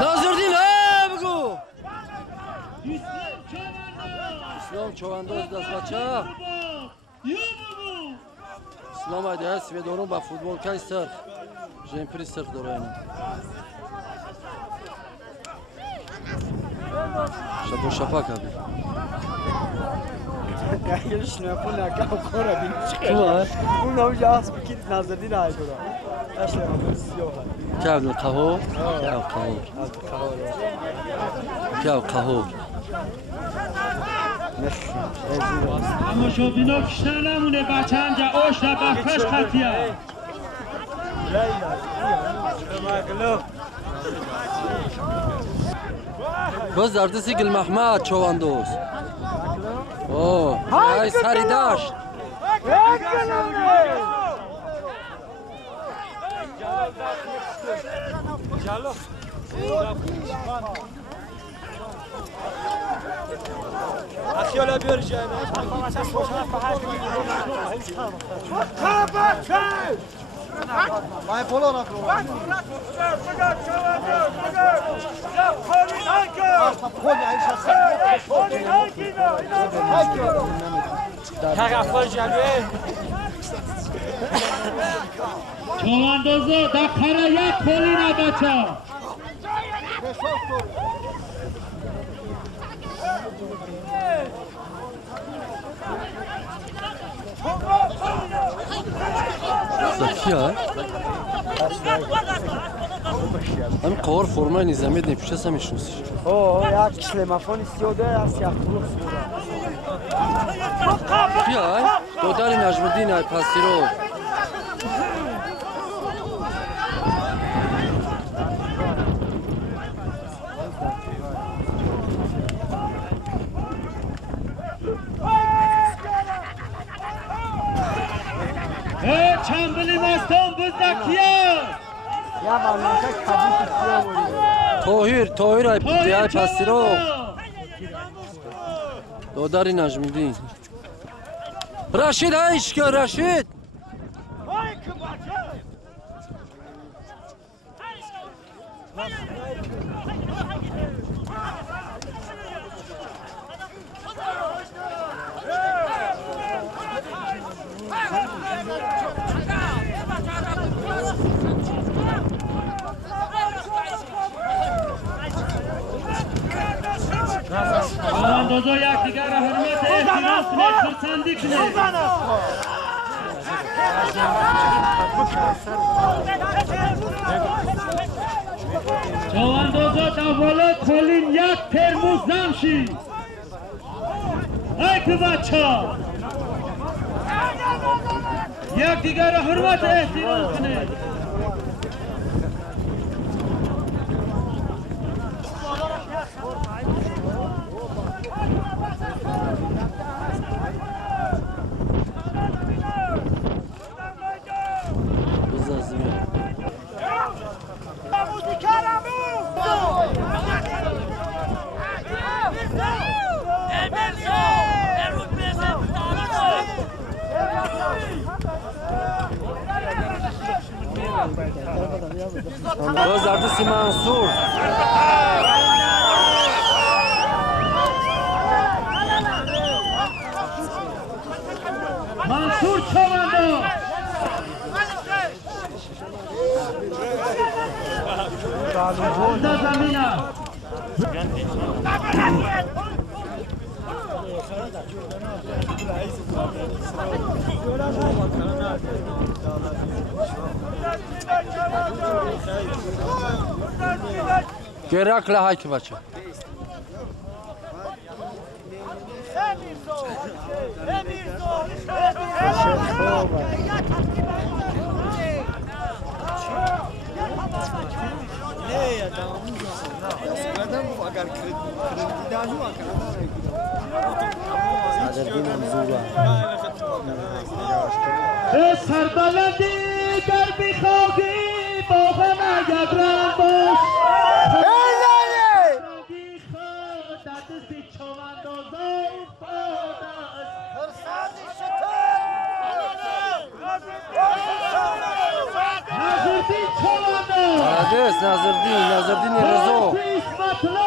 ناظردین بگو اسلام چوانداز دست بچه اسلام ayda هست و دارون با فوتبال کای سرخ جمپری سرخ دارن شبو شفاک abi Ya şuna puna ka kora bin çıkıyor. Kim var? Bu ne olacak? Spikir Nazırdin aydı da. Aşağı yok. Kâb qaho kâb qaho kâb qaho اما شو بینا کشتن نمونه بچه همجا آش در بخش خطیه باز دردسی گل محمد چواندوز اوه ای سری داشت Akşola bir canım. Vay polo na kro. چواندازا دقیقه یک کولی نبچه Zakiya هم قوار فرمای نظامی نمیشه سمیشونش اوه یا کشله مافون استیوده یا سیاه کلوب سودا کیا دوداری نجمدین ای پاسیرو چنبلی مستان بزدکیه یا مالنکا کبوت استیو توهیر ای پاسیرو دوداری نجمدین رشید عشق رشید چواندازا یکدیگر را حرمت احترام کنید خرسندی کنید چواندازا دولا کلین یک ترموز نمشی ای که بچه ها یکدیگر را حرمت احترام کنید باز دردسی منصور منصور چوانداز زمین گرک لحای که بچه سربلندی گر بخواهی با هم یک رنگ باش بالادس نظردین رضا اسمتلو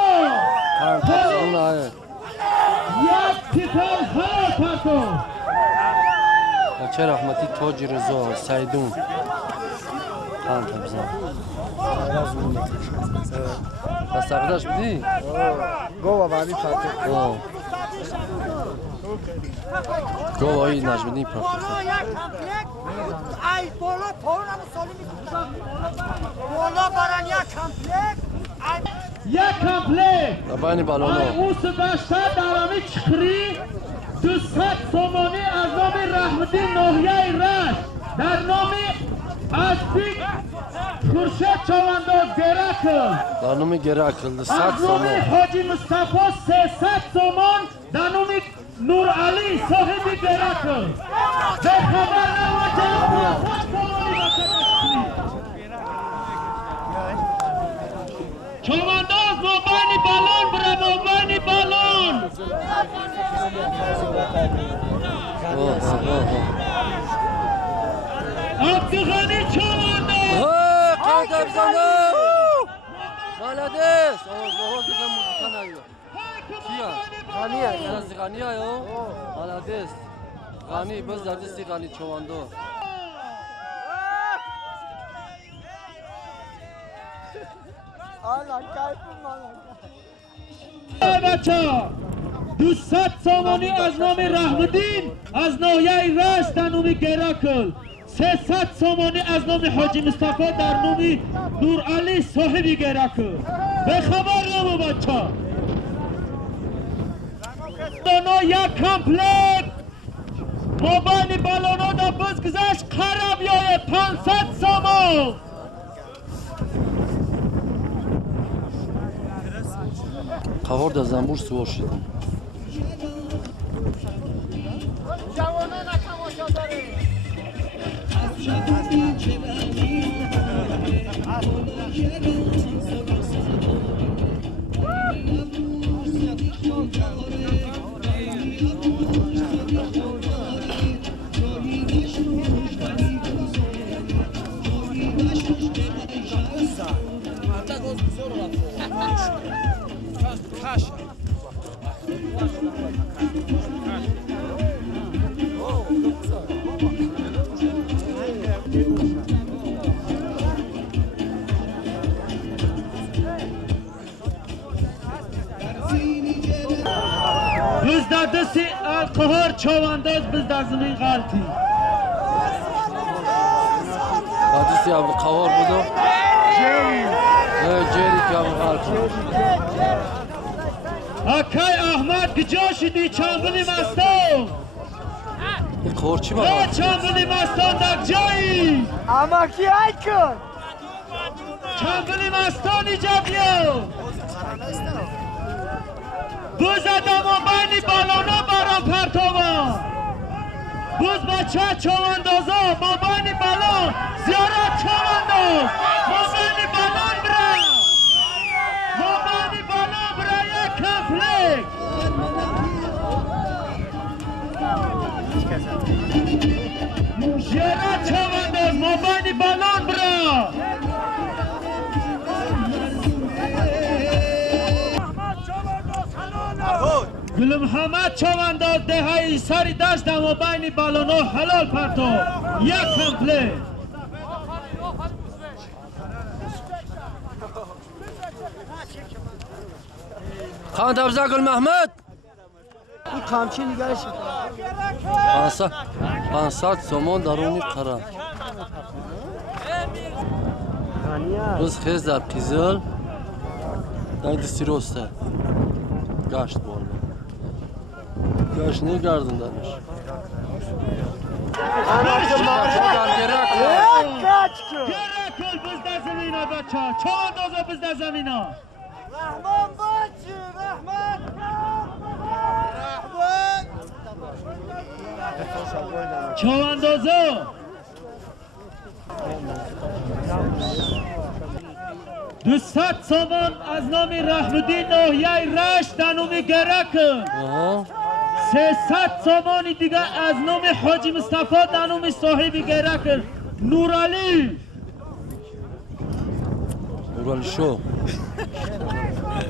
اون آیه یک تیتال ها پرتو بچه رحمتی تاج رضا سیدون خان تبزا بس تقدرش بدی؟ گوه بابی پاتو آه گوه آیی نجمدین پرکتا ای بالا پاون هم سالی میکنم بالا برن یک کمپلک یک کمپلک لبانی بالانا اوس داشته درامی چکری 200 سومانی از نام رحمدین ناحیه رشت در نام ازدیک خورشید چوانداز گرکل برنامه گره کلده 100 از نام سامان حاجی مصطفی 300 سومان در نام نور علی صاحب گرکل به خبر نواجه 100 سومانی چوانداز مابانی بالون بره مابانی بالون عبدالغنی چوانداز قاعده بزنه بالادس آواز بگم موزیکا نگیره کیا؟ غنی یا؟ بالادس غنی بز در دستی غنی چوانداز آلا کیف بچه 200 سامانی از نام رحمدین از ناحیه رشت در نام گرکل 300 سامانی از نام حاجی مصطفی در نام نور علی صاحب گرکل به خبر نمو بچه دانا یک کمپلک مابانی بالونا دا بز گذشت قرب یای 500 سامان قوار در زنبور سوار شدن جوانان تماشا داره بز در دست قهار چوانداز بز در زمین غلطی حدیثی هم قوار بودو جری که هم غلط اکای احمد گجا شدی چنبلی مستان این قوار چی با یا چنبلی مستان در جایی اما کی ای کن چنبلی مستان ایجا بیا بز ادما بینی بالانا برام پرتاوا بز بچه چواندازا ما بینی بالان زیارت چوانداز ما بینی بالان برا ما بینی بالان برا یک کمپلک زیارت چوانداز ما بینی بالان برا گل محمد چوانداز دهی سری داشت و بین بالونو حلال پرتو یک کمپله خان تبزا گل محمد این کامچی نگرش 500 سومان درونی قرار بز خیز در قیزل در دستی روسته گشت بالا گشت نگردن درش گرکل بز در زمینا بچه ها چواندازا بز در زمینا رحمان بچه رحمان چواندازا 200 سامان از نام رحمدین ناحیه رشت در نام گرکل 300 سامانی دیگه از نام حاجی مصطفی در نام صاحب گرکل نور علی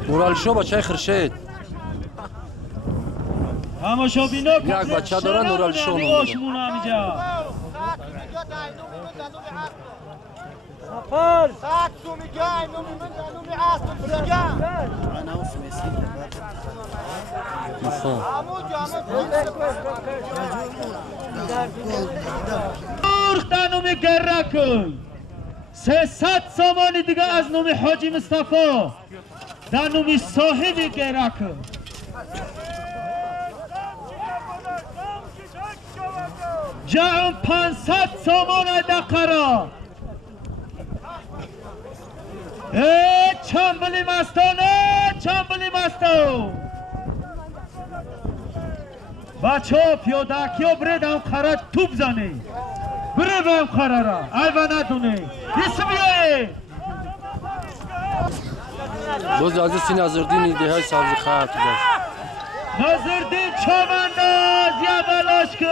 نورالشو بچه خرشید تماشا بینا یک بچه دارن نورالشو نمیگوشمون همینجا ساعت سومی جای نومی من نومی آسم فرجا نومی گرکن 300 سامانی دیگه از نومی حاجی مصطفی در نومی صاحبی گرکن جعم 500 سامان دقرا چنبلی مستانه چنبلی مستو بچه ها پیاده کیا برید هم قرار توب زنی بره به هم قرار را ایوه ندونی ایسو بیایی باز عزیزی نظردین ایده های سبزی خواهد داشت نظردین چامنداز یا بلاش که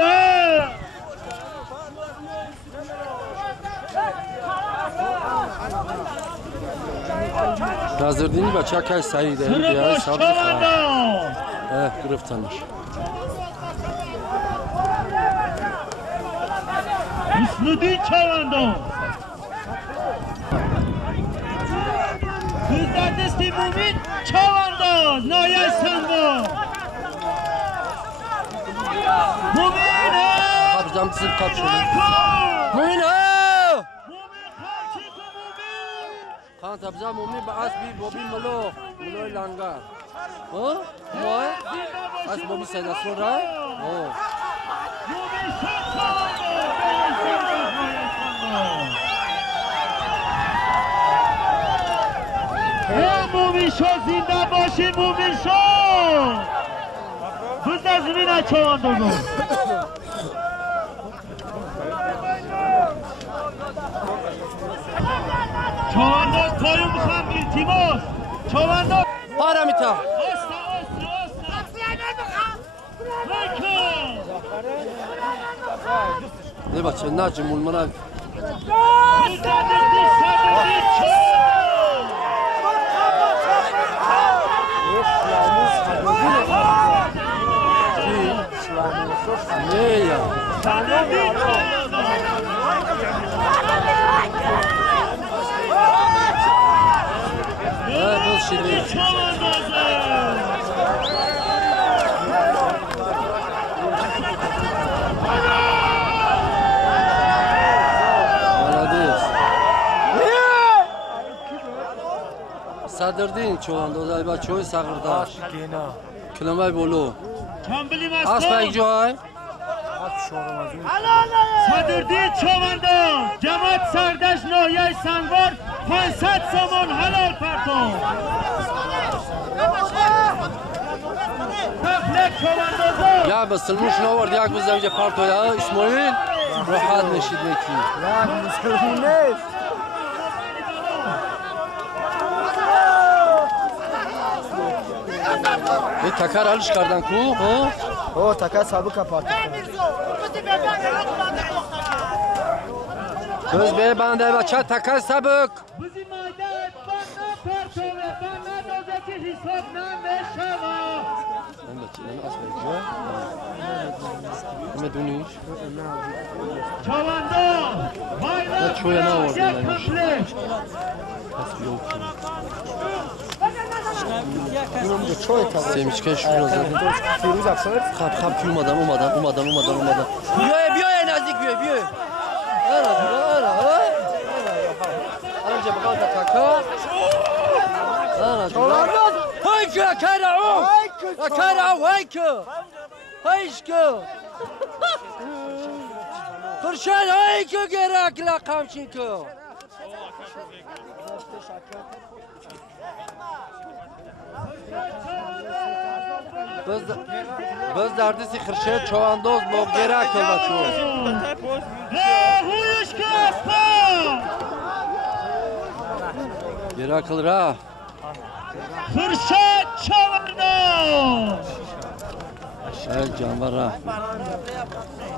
نظردینی بچه که سعیده ایده های سبزی خواهد گرفتنش اسنودین چامنداز دوزده دستی مومین چوانداز نایه سنگا مومین ها قبض هم دستیم قبض شده مومین ها خان تبزا مومین با اسبی بابی ملوی لانگار ها؟ موی؟ اسب بابی سید اسرو را؟ مومین شد چوانداز مومین شو زنده باشی مومین شو بزد زمین چواندازو چوانداز پایو میخوام التماس چوانداز پارا میتا نه بچه نجم مولمنه صدردین چوانداز بچه های سقرداش کلمه بولو اسب یک جای صدردین چوانداز جماعت سردش ناحیه سنگوار 500 سامان حلال پرتو تفلک چواندازو یا بسلموش نورد یک بزن اینجا پارتوی ها اسماعیل راحت نشید نکی این تکر حلش کردن کو؟ او تکر سابقه پارتو بز به بنده بچه تکر سبک بزی مایده بنا پرتوه بنا دوزه که حساب نمیشوه این بچه این اسب یک جای همه دونیش چوانداز نه چویا ناوردیم نمیش سیمیچکه شروع زدیم فیروز افسر خب که اومدن بیای نزدیک بیای اینجا بقال تکا هایکه کرعو هایشکه خرشد هایکه گرک لقم چینکه بز دردیسی خرشد چوانداز با گرک بچو هویش کسپا گرکل را خرشد چوانداز جانور را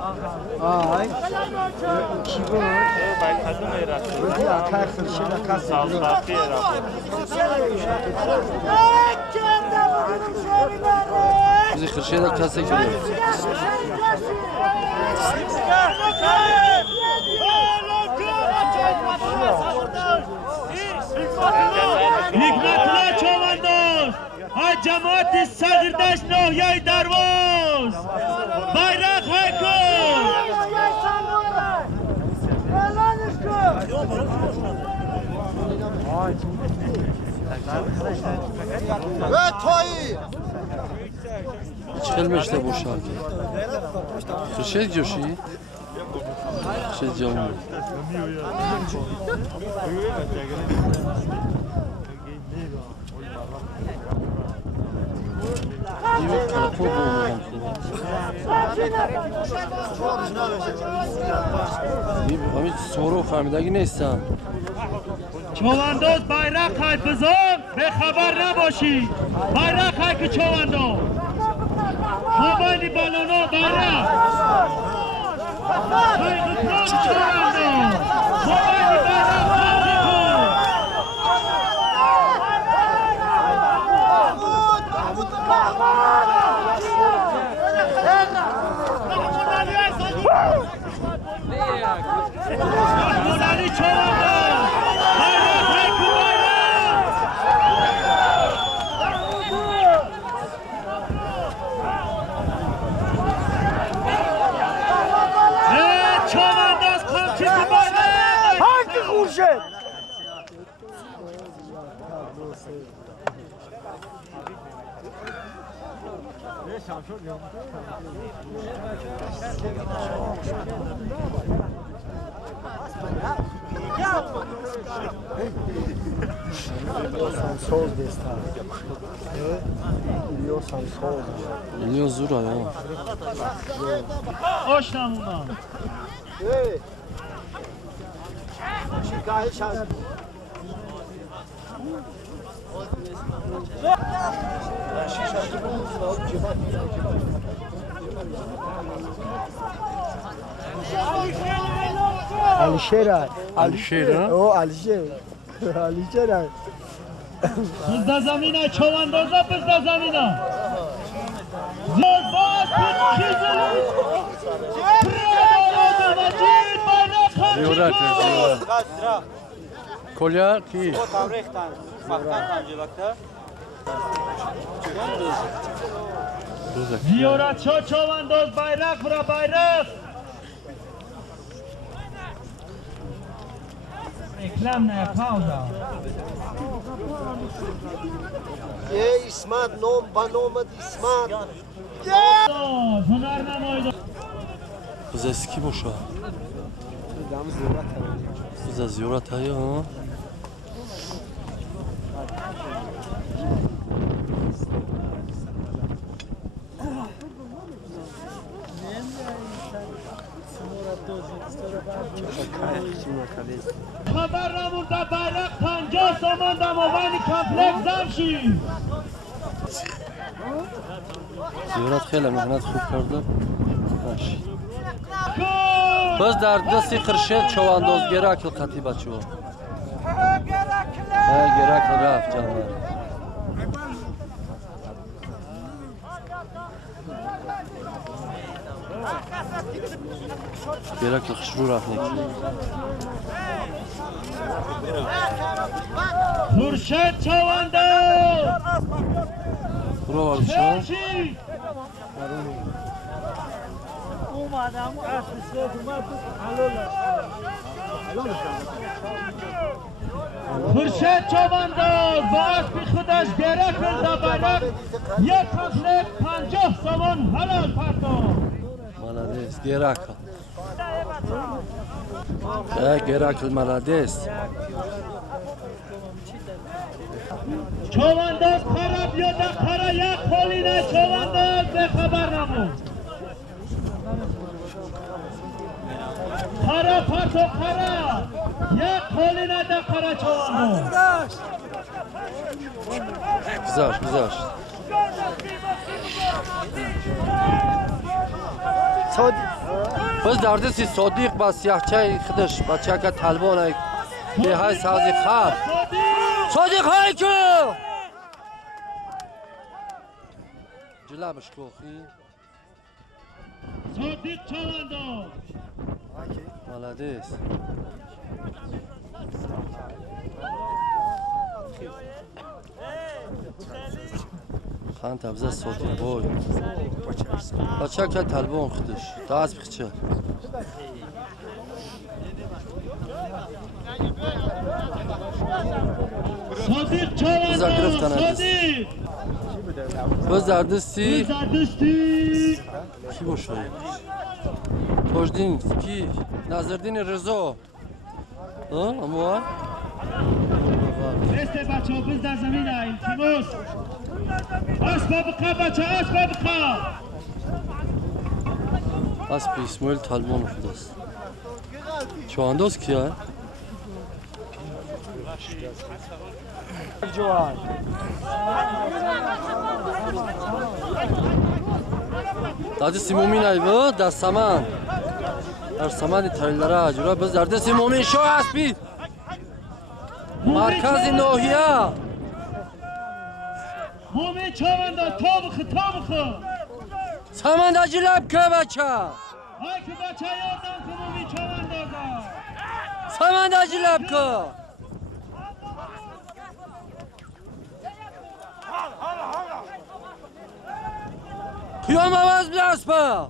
آی کی بود؟ بودی آخر خرشید کسی بود Bizi Kırşehir'de kase giriyor. Hikmetullah Çobandoz, ha cemaat-i Sagirdaş Nohyay Darvoz, bayrak haykır. Ve toyi. Çıkılmış işte bu şarkı. Kırşehir diyor şeyi. Kırşehir canlı. Yok kalkma bu. Abi soru fahmidagi نیستم. چوانداز bayrak haykızın ve haber نباشید. bayrak haykı çovandoz. Mobani balonu bayrak. Haykızın çovandoz. Mobani bayrak haykızın. Mahmudali Çobandoz. Bayrak haykı bayrak. Evet Çobandoz komşusu bayrak. hangi خورشید؟ Sol destan. Biliyorsan sol. Milyon zura ya. Hoş namuna. Hey. Şikayet şans. Alişer. Alişer, ha? O Alişer. Alişer. Bizde zamina çovandoza bizde zamina. Zirbat bitkiziz. Priyamalı Mecid bayrak Ziyorat, haykı. ziyorat. Kolya ki? Ziyorat çovandoz bayrak bura bayrak. Reklam ne pauza. Ye İsmat nom banomat İsmat. Hunar namoyda. Kız eski boşa. Kız ziyorat ayı ha. Haber ramurda bayrak 50 soman da mobani kompleks zamşi. زیارت خیلی مهنت خوب کرده باش باز در دستی خرشید چوانداز گرک القطی بچه ها گرک رفت جانور گرک خشرو رفت نکی خورشید چوانداز برو بارو شما zamşi. خورشید چوانداز با اسب خودش گرک بزده bayrak یک کمپلک 50 soman halal پرتاب. ملادیس گرک گرک ملادیس چوانداز خراب بیاده خرا یک خالی نه چوانداز به خبر نمون خرا پرتو خرا یک خالی نه ده خرا چوانداز گذاشت بس در دستی صدیق با سیاهچه خودش بچه که طلبان به های سازی خواب صدیق های که جلبش کوخی صدیق چوانداز مالادیس خان تبزه صدیق بای بچه که طلبان خودش تا از بخچه صدیق چوانداز صدیق بس در دستی زردشتی کی باشه؟ توجدین کی؟ نظردین رضا اموال؟ دست بچه ها بز در زمین های تیموس اسباب بخوا بچه اسباب بخوا اسب اسماعیل طلبان خود است چوانداز کیه؟ دستی مومین ایوه در سمن در سمن تریلره اجورا بس در دستی مومین شو اسبی مرکز ناحیه مومین چوانداز تا بخوا سمن در جلب که بچه های که بچه یادم که مومین چوانداز سمن در جلب که قیام آواز بی اسبا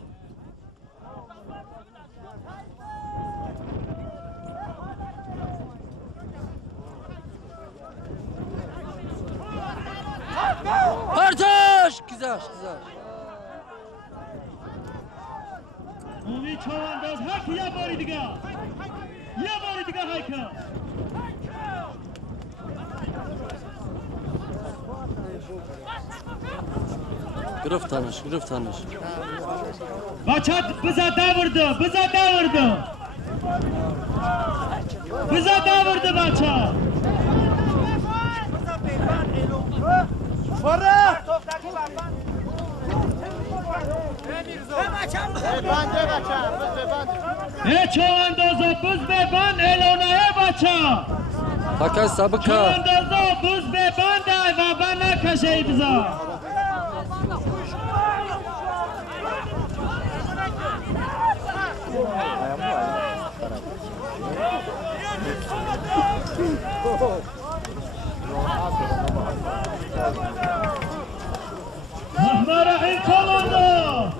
پرتش گذشت مومین چوانداز های که یه باری دیگه های که گرفتنش بچه بزا داورده بچه ای چواندازا بز ببند اعلانه بچه تکه سبکه چواندازا بز ببند و بند نکشه ای بزا رحمه رحیم چوانداز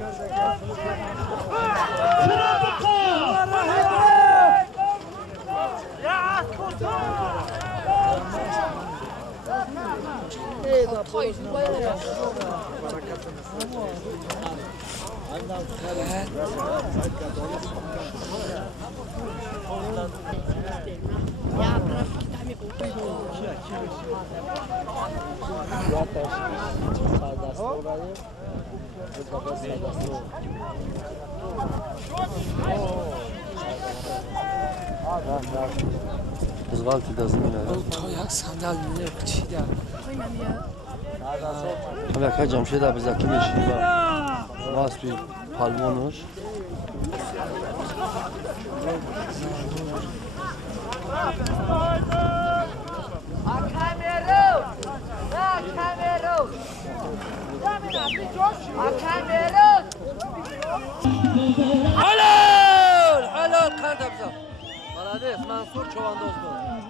ازغال تو دزمینه تا یک صندل میره چیدم حالا که جمشید بزکی میشیم و اسبی پالمونش حلال قند ابزا مالادیس منصور چوانداز بود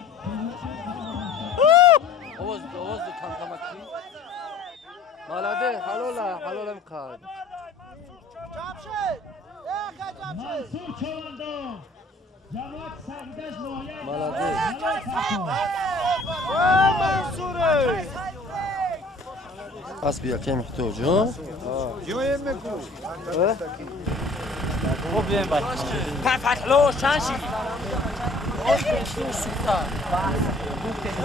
آواز دو کمکی مالادیس حلال هم قند منصور چوانداز جماعت سردش نویه مالادیس منصوره اسبی یکی محتاج ها پرفتلو شنشی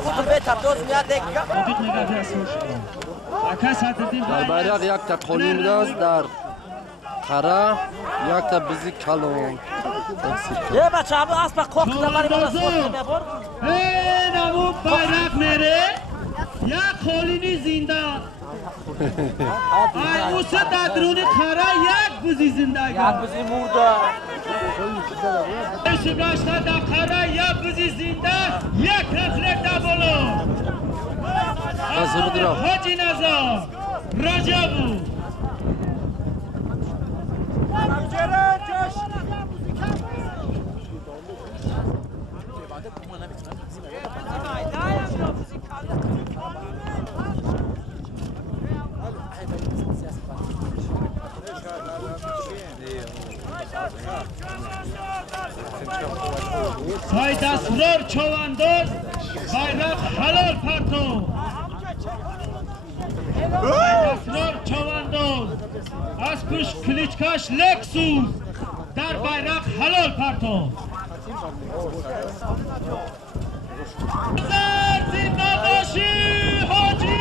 صدیق نگرده اسوش اکس حددین در bayrak یک تا قولیم دست در قره یک تا بیزی کلون یه بچه همه اسب کوک زمانی بالا ای نمو bayrak nere یک خالینی زنده ایموس در درون خرا یک بزی زندگی یک بزی مرده شگاشته در خرا یک بزی زنده یک رفلت در بلو از حاجی نزار رجبو سایدسرار چوانداز bayrak halal parto سایدسرار چوانداز از پشت کلیچکاش لکسوس در bayrak halal parto زنده باشی حاجی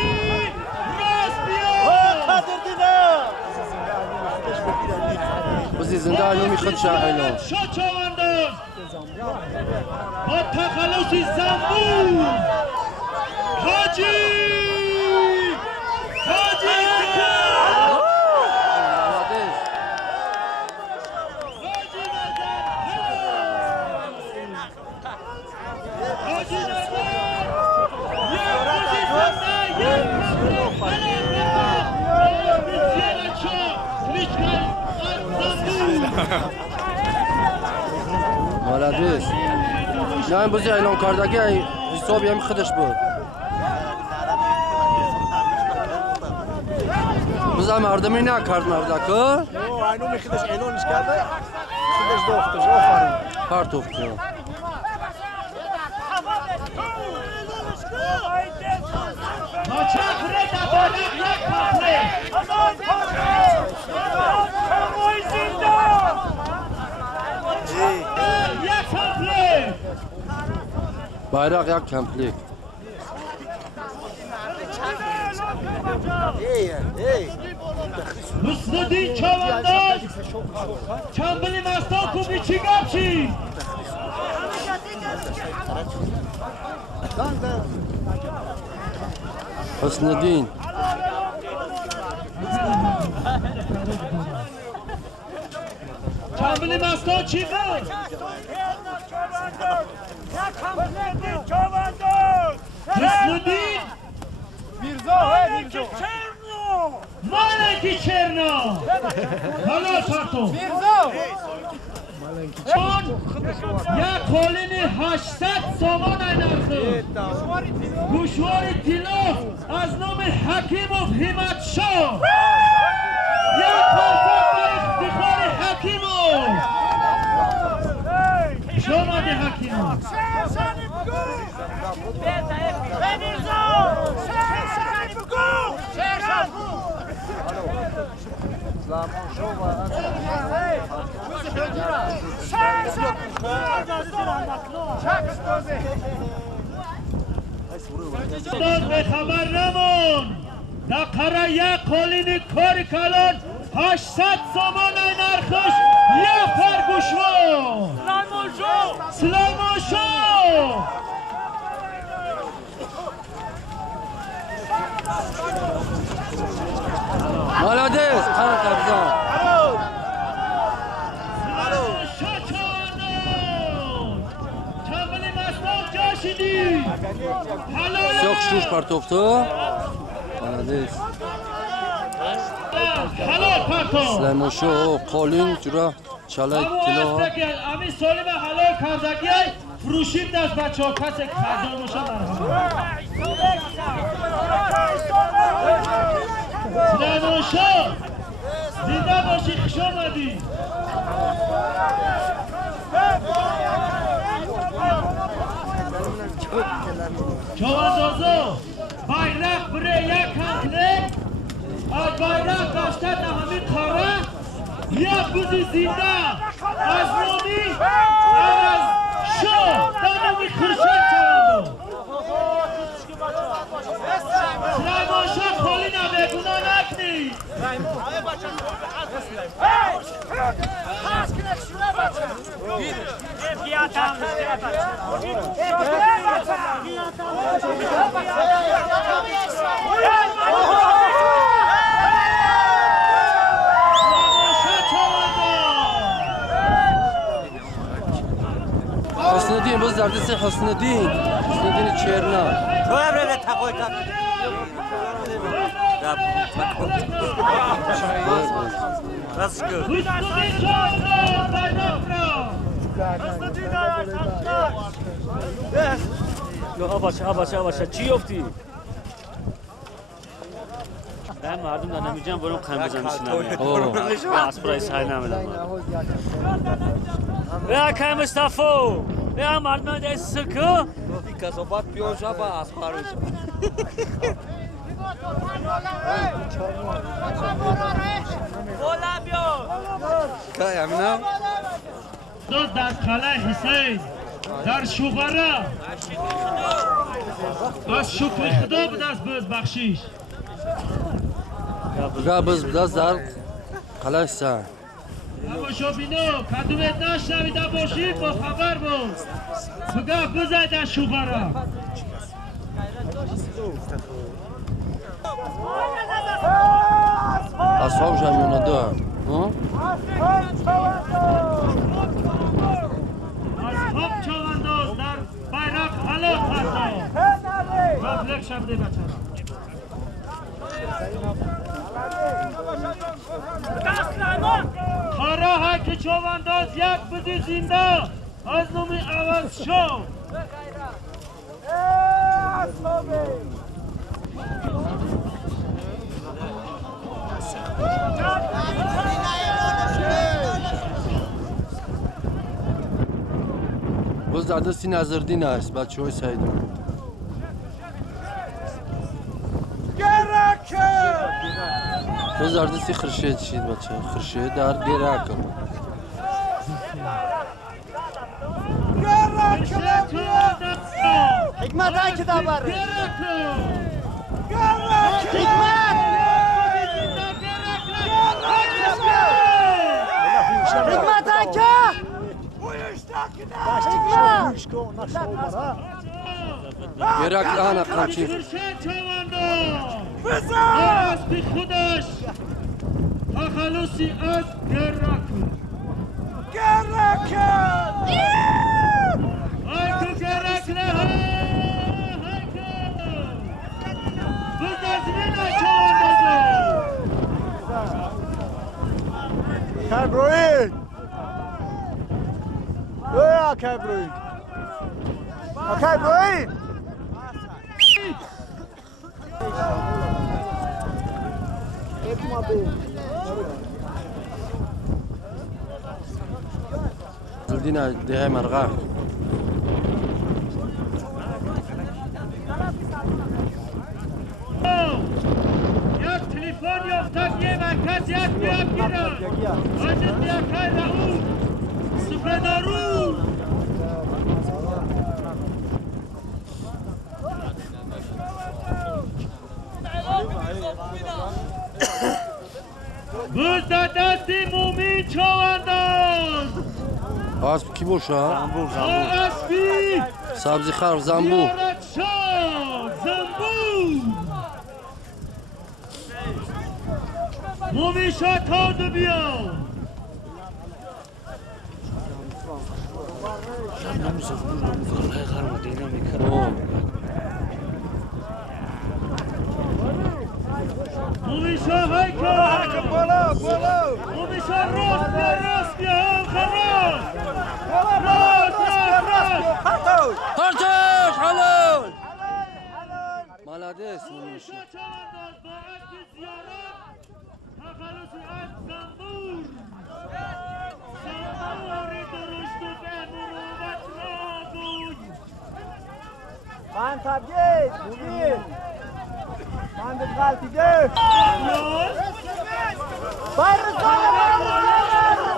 راست بیا بزی زنده علومی خود شاعلان شا چوانداز با تخلصی زنبور حاجی حاجی مالدیس نه این بزی اعلام کردگی حسابی هم خودش بود بزا مردمی نکرد مردک اینو می خودش اعلانش کرده خودش دوختش آفرین پرتوف کن bayrak یک کمپلیک حسنالدین چوانداز چنبلی مستا کوبی چی گپچی حسنالدین چنبلی مستا چی بود حسنالدین مالکی چرنا حالا پرتو چون یک خالین 800 سامان اینرزه گوشوار طلا از نام حکیموف همت شاه یک خالصت به افتخار حکیموف شما دی حکیموف به خبر نمون در قره یک قالین کاری کلان 800 سامان نرخش یک پرگوشو سلام شو مالدیس خان قبضان سوق شوش پرتوف تو مالدیس حلال پرتو سلیموشو قالین جورا چالای طلا امی سالم حلال کردگی فروشیم دست بچه ها کسی خزان موشا سلیموشا زنده باشی خوش آمدی چواندازو bayrak buraya یک کمپلیک از bayrak داشته در همین کاره یک بزی زنده از نامی از شاه در نامی خورشید چوانداز سلیمان شاه خالی نبگونا نکنی حسن‌الدین باز در دست حسن‌الدین چرنا تو ابره تقوی تق That's good. باشه چی افتی؟ من مردم دارم نمیجم برام خم بزنشون از پرایس های نمیدم یا که مصطفی یا مردم دست سکو کسافت پیوشا با اسپاروش Bola byo. که امینم دوست در قلعه حسین در شوبره از شکر خدا به دست بز بخشیش باز بدست در قلعه سن اما شبینو کدومت نشنویده باشید با خبر بود بگاه بزای در شوبره اصحاب جمعونه دار اصحاب چوانداز در بیرق حلاق هستند مبلغ شبده بچه خارا ها که چوانداز یک بدی زنده از نومی عوض شو باز در دستی نظردین است بچه های سیدون باز در دستی خرشید شید بچه خرشید در گرکم حکمت های که دا بر حکمت های که گرک لحن اقامچی از بی خودش تخلصی از گرکو هایکو گرک لها هایکو بزدازمین چواندازو Kajbroin! Ja, Kajbroin! Kajbroin! زلدین ده مرغه یک تلفن یافتم یه مرکز یک بیاب گیرم آجت بیاکای رئون سپدارون بود در دستی مومین چوانداز اسب کی باشه؟ اسبی سبزی خرف زنبو زیارت شاه زنبو مومین شاه تازه بیا مومین شاه هایکا مومین شاه راست بیا هم خراس راست پرچش حلال ملدس مومیشو تخلصی از زنبور زنبوری درشت و به مروت را بود من تبگید! بگید! من به غلطیده!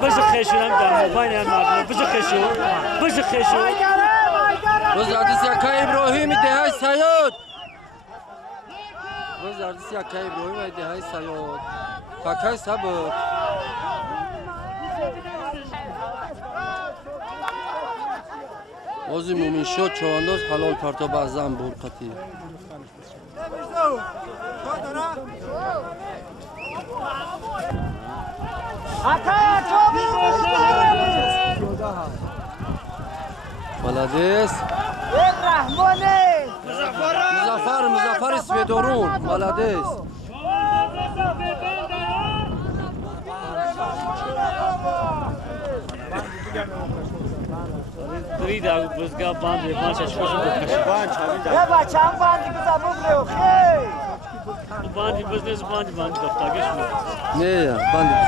بشه خشونم در موبایل هم مردم بشه خشون باز در دست یکای ابراهیم دهی سیاد باز در دست یکای ابراهیم دهی سیاد تکای سبک بازی مومین شد چوانداز حلال پرتاب از زن برقتی ملادیس مزفر سویدارون ملادیس Three da buzga band bancha shkoshim do kash. یه بچه هم بندی که زبون لیو خیلی Band business band do tagish mo. نه بندی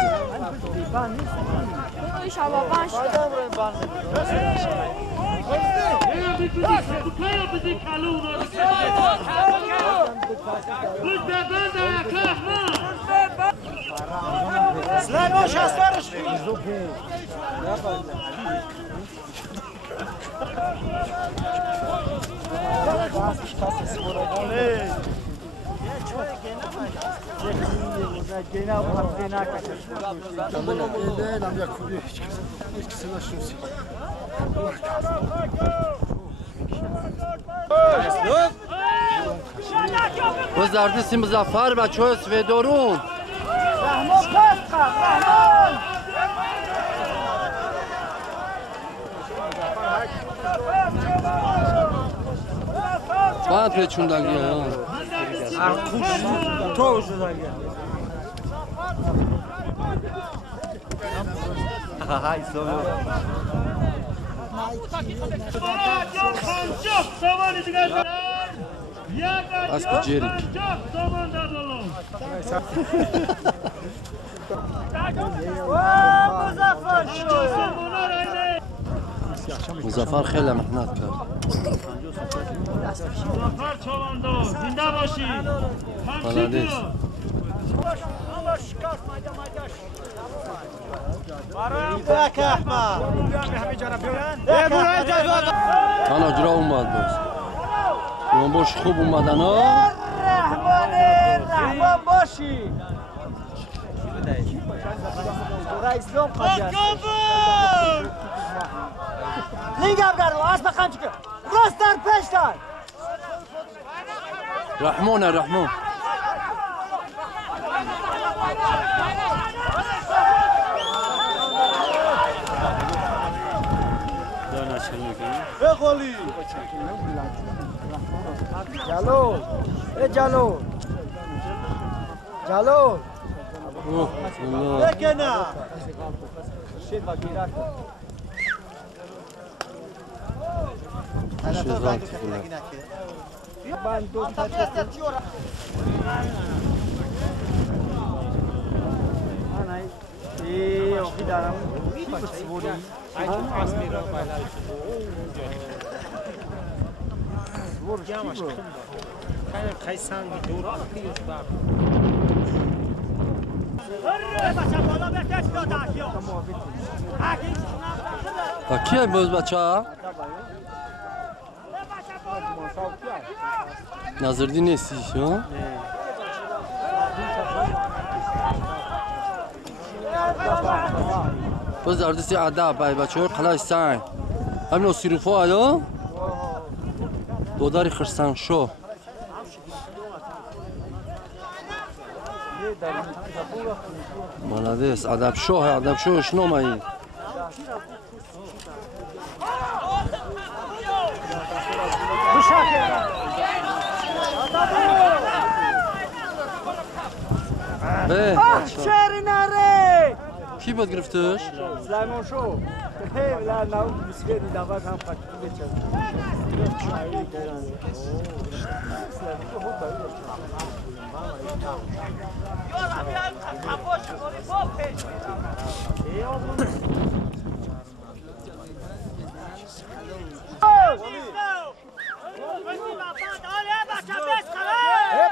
Slavo şastlarış. بزردیسی مزفر بچه های سویدارون رحمان پس خواهد رحمان بند پیچوندگی ها از کجیری مزفر خیلی محنت کرد مزفر چوانداز زنده باشید ملادیس کان اجرا اومد باز اون باش خوب اومدن ها رحمان باشی اسلام قضیه نگم در رو اسب خم چکه راست در پیش در رحمان Dona chhilne ki. بخولی. جلال. جلال. جلال. اوه الله بکنه. شیزات کیه باز بچه ها؟ نظردی نیستی شو؟ باز دردستی عدب بای بچه های قلعه سنگ همین سیروفو آیا؟ دوداری خرسنگ شو ملادیس ادب شو شنو مایی چری نره کی بود گرفتش؟ سلیمان شو. لا ناو بسکری دعوت هم پاکی بچه.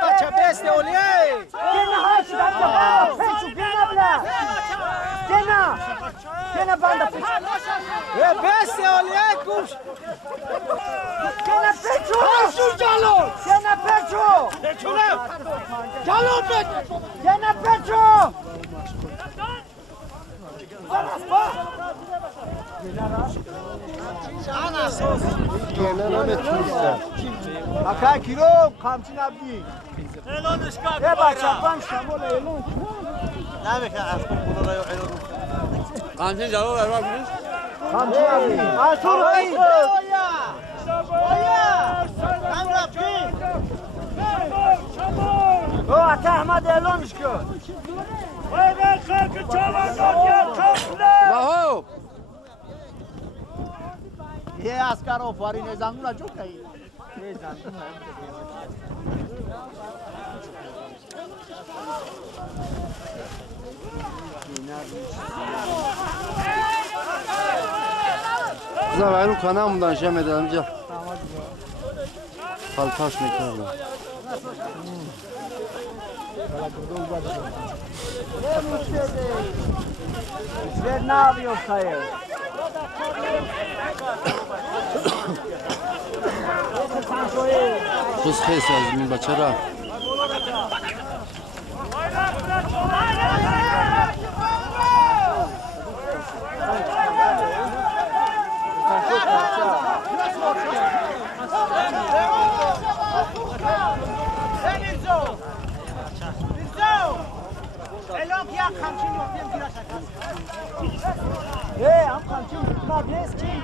بچه بست اولیه. Gene banda piç. بست اولیه کوش. Gene peço. جلو. Gene peço. جلو بده. Gene peço. نام توسه اکا کیلو قمچی نبدی اعلانش کرد یه بچه قم شمال اعلان نمیشه از کن خدا را ایلون قمچین جلو برای بیش قمچی نبدی منصور بایی او اکا احمد اعلانش کن بهو یه اسکر آفرین زنگون را جو کهی بذار رو کنم بودن شمه دادم اینجا خلطاش میکردم زیر نابی افتایه خوز خیس از این بچه را هم قمچی مدرس چی؟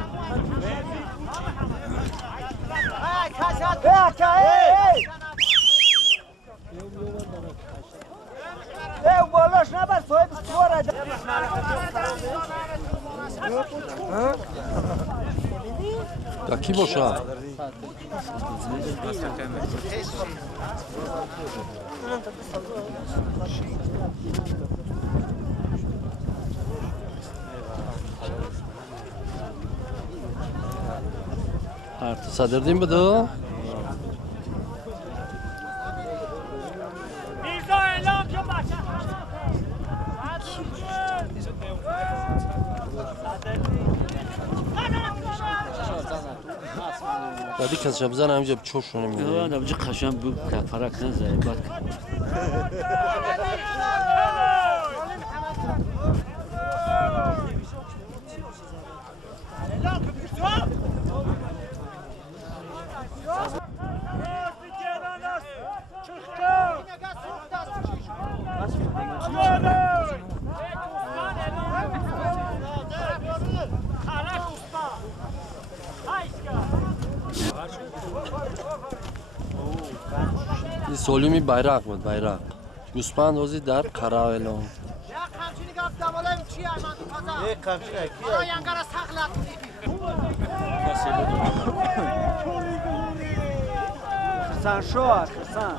بالاش نبر صاحب سواره یا کی باشه؟ صدردین بده؟ میرزا اعلام کن بچه دادی کسی بزن همینجا چوشونه میده نه نمیشه خشم بود که فرق نزه بعد این سولیمی bayrak بود bayrak گوسپند روزی در کراولون یک کمچی نکی خسن شو خسن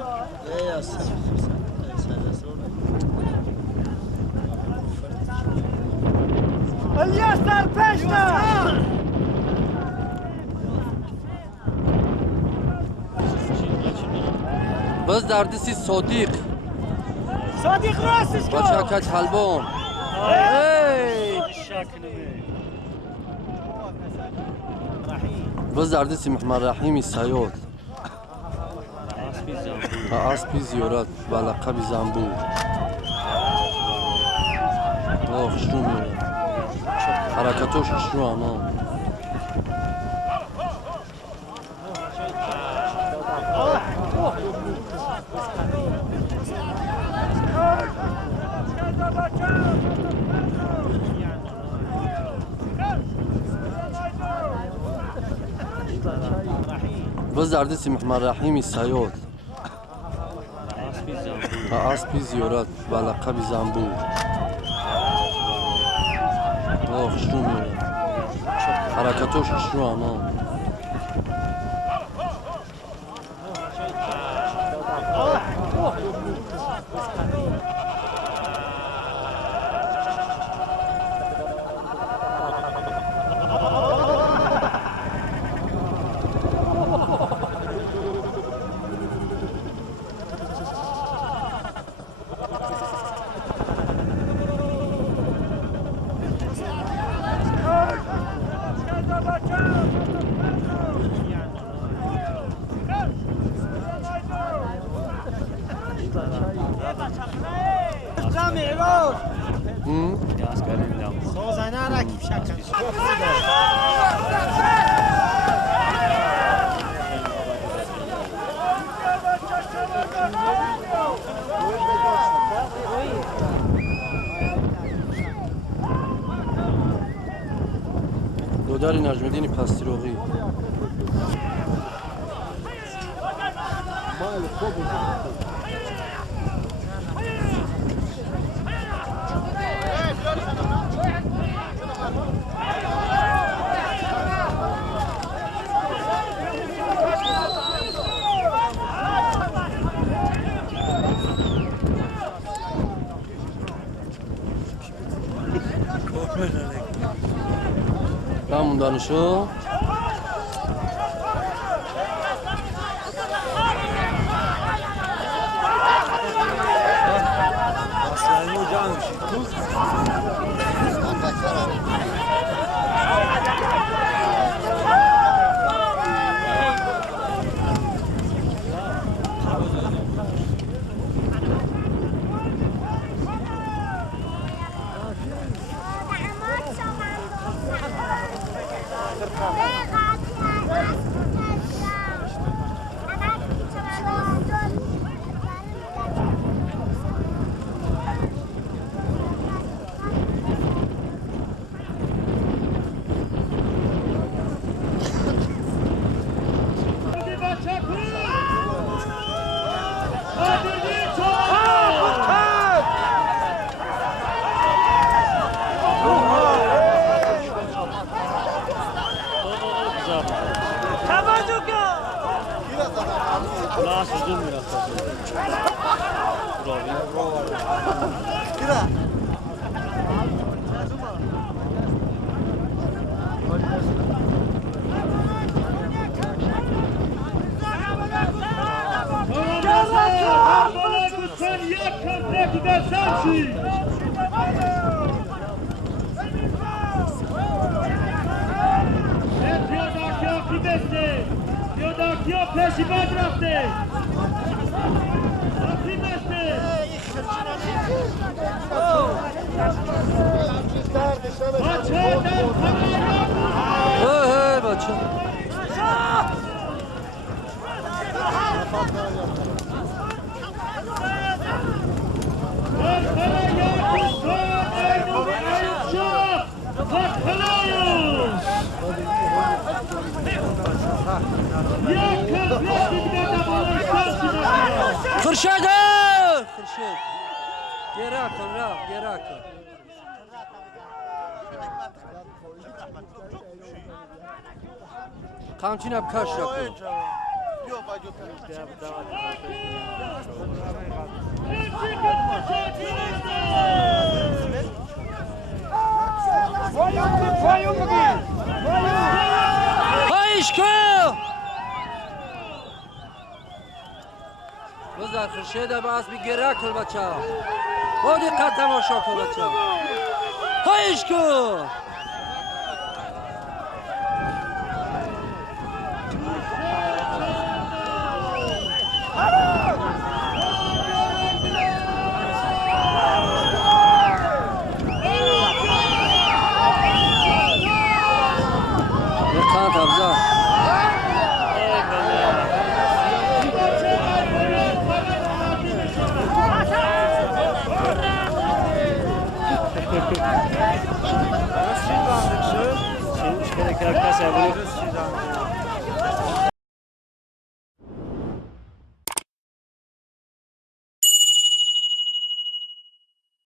الیاس در پشت باز در دستی صادق راستش بچه کچ حلبون باز در دستی محمد رحیمی سیاد اسبی زیارت و لقب زنبور شروع میره حرکتاش شروع اما باز در دستی محمد رحیمی سیاد اسبی زیارت و لقب زنبور شروع میره حرکتاش شروع اما یا اسکرین لام سوزنه را کیف شکل سردار نجم‌الدین پستیروغی. همون دانشو خورشید گرا کن قامچین اب کاش کن هایش کن بذار خورشید باز بگیره کن بچه با دقت تماشا کن بچه هایش کن